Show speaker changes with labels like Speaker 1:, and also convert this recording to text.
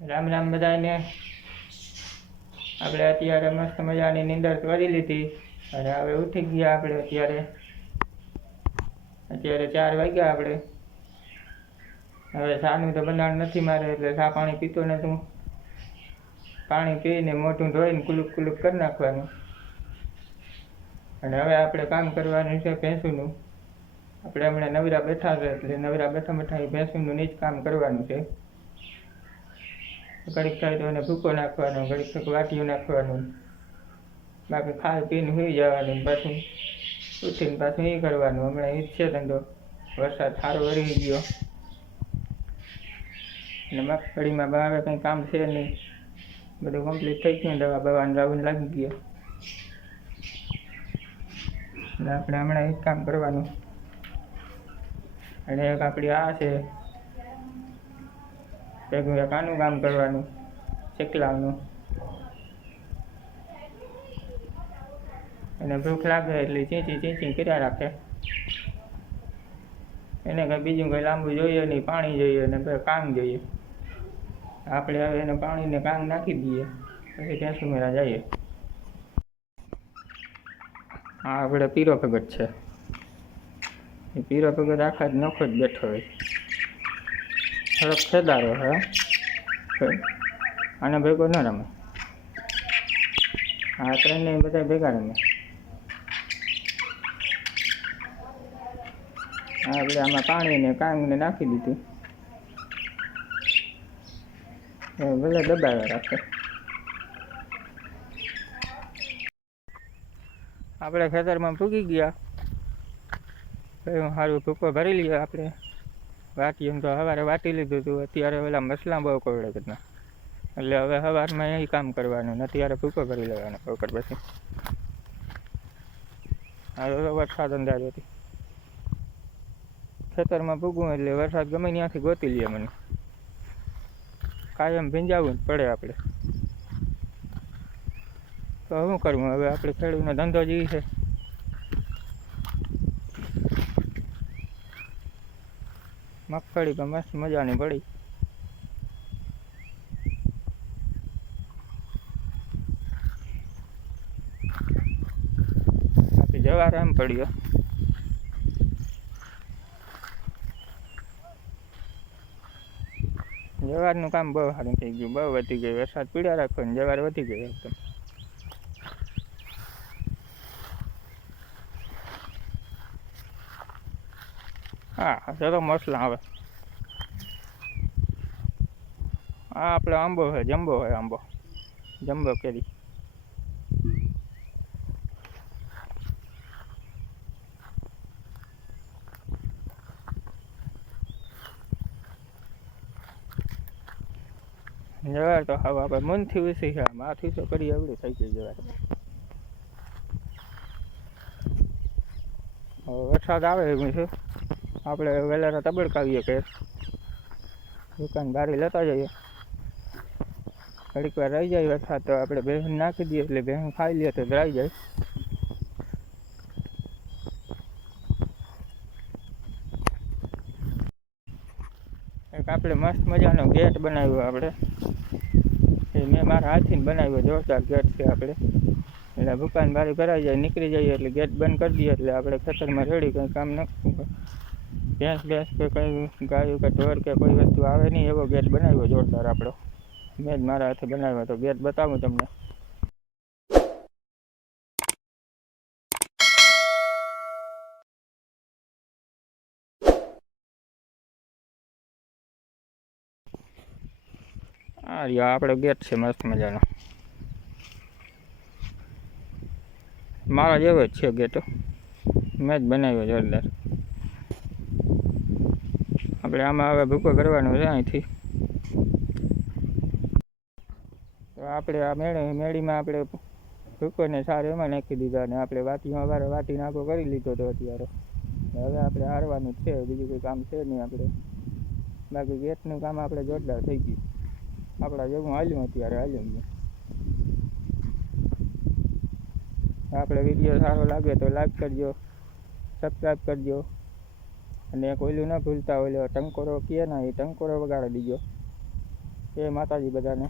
Speaker 1: રામ રામ બધાને. આપણે અત્યારે મસ્ત મજાની નિંદર કરી લીધી. અને હવે ઉઠી ગયા આપણે અત્યારે. અત્યારે ચાર વાગ્યા આપણે. હવે સાનું તો બનાણ નથી મારે, એટલે સા પાણી પીતો નથી. પાણી પીને મોઢું ધોઈને કુલુક કુલુક કરી નાખવાનું. અને હવે આપણે કામ કરવાનું છે ભેંસુનું. આપણે હમણાં નવરા બેઠા છે, એટલે નવરા બેઠા બેઠા એ ભેંસુનું જ કામ કરવાનું છે. ઘડીક થાય તો એને ભૂકો નાખવાનો, ઘડીક વાટીયું નાખવાનું. બાકી ખાઈ પીને સુઈ જવાનું, પાછું ઉઠીને પાછું એ કરવાનું. હમણાં એ છે ધંધો વરસાદ સારો વરી ગયો. અને મગફળીમાં હવે કંઈ કામ છે નહીં. બધું કમ્પ્લીટ થઈ ગયું દવા બવાને રાઉન્ડ લાગી ગયો. એટલે આપણે હમણાં એ કામ કરવાનું. અને એક આપણી આ છે ભેગું એક કામ કરવાનું, ચકલાવનું. એને ભૂખ લાગે એટલે ચીંચી ચીંચી કર્યા રાખે. એને કંઈ બીજું કંઈ લાંબુ જોઈએ નહીં, પાણી જોઈએ ને કાંગ જોઈએ. આપણે હવે એને પાણીને કાંગ નાખી દઈએ, પછી ત્યાં સુમેરા જઈએ. આ આપણે પીરો ભગત છે. એ પીરો ભગત આખા જ નખો જ બેઠો હોય. થોડોક ખેદારો છે. આને ભેગો ન રમે. આ ત્રણને બધા ભેગા રમે. હા આપણે આમાં પાણી ને કાંગને નાખી દીધું. ભલે દબાવ્યા રાખે. આપણે ખેતરમાં ભૂગી ગયા. સારું ભૂકો ભરી લઈએ આપણે. વાટી એમ તો સવારે વાટી લીધું હતું અત્યારે પેલા મસલા બહુ કોવડે કેટલા એટલે હવે સવારમાં એ કામ કરવાનું ને અત્યારે ભૂકો કરી લેવાનો બપોર પછી. આ વરસાદ અંદાજ હતી. ખેતરમાં ભૂગવું એટલે વરસાદ ગમે ત્યાંથી ગોતી લઈએ મને. કાયમ ભીંજાવવું જ પડે આપણે. તો શું કરવું હવે આપણે ખેડૂતનો ધંધો જ છે. મગફળી પણ મસ્ત મજાની પડી. જવાર એમ પડ્યો. જવારનું કામ બહુ સારું થઈ ગયું. બહુ વધી ગયું. વરસાદ પીડ્યા રાખો ને જવાર વધી ગયો એકદમ. હા ચલો મસલા આવે આ આપણે આંબો છે જમ્બો હોય આંબો જમ્બો કેરી જવાર તો હવે આપણે મનથી વિસી છે માથી તો કરી એવડી થઈ ગઈ જવાર હવે વરસાદ આવે એવું છે આપણે વહેલા તબડકાવીએ કે દુકાન બારી લેતા જઈએ. ઘડીક વાર રહી જાય વરસાદ તો આપણે ભેંસ નાખી દઈએ, એટલે ભેંસ ખાઈ લે તો ધરાઈ જાય. એક આપણે મસ્ત મજાનો ગેટ બનાવ્યો આપણે. એ મેં મારા હાથથી બનાવ્યો, જોરદાર ગેટ છે આપણે. એટલે દુકાન બારી ભરાઈ જાય, નીકળી જઈએ, એટલે ગેટ બંધ કરી દઈએ, એટલે આપણે ખેતરમાં રેડી, કંઈ કામ ન ભેંસ ભેંસ કે કંઈ ગાયું કે ઢોર કે કોઈ વસ્તુ આવે નહીં, એવો ગેટ બનાવ્યો જોરદાર આપણો. મેં જ મારા હાથે બનાવ્યો તો ગેટ બતાવું તમને. આ રહ્યો આપણો ગેટ છે મસ્ત મજાનો. મારા જેવો જ છે ગેટ મેં જ બનાવ્યો જોરદાર. આપણે આમાં હવે ભૂકો કરવાનો છે અહીંથી. તો આપણે આ મેળી, મેળીમાં આપણે ભૂકોને સાર એમાં નાખી દીધા અને આપણે વાટીમાં વારે વાટી નાખો કરી લીધો હતો અત્યારે. હવે આપણે હારવાનું છે, બીજું કોઈ કામ છે નહીં આપણે. બાકી ગેટનું કામ આપણે જોરદાર થઈ ગયું. આપણા જેવું હાલ્યું અત્યારે, હાલ્યું ગયું. આપણે વીડિયો સારો લાગે તો લાઈક કરજો સબસ્ક્રાઈબ કરજો. અને એક ઓલું ન ભૂલતા ઓલો ટંકોરો કહે ને એ ટંકોરો વગાડી દીધો. એ માતાજી બધાને.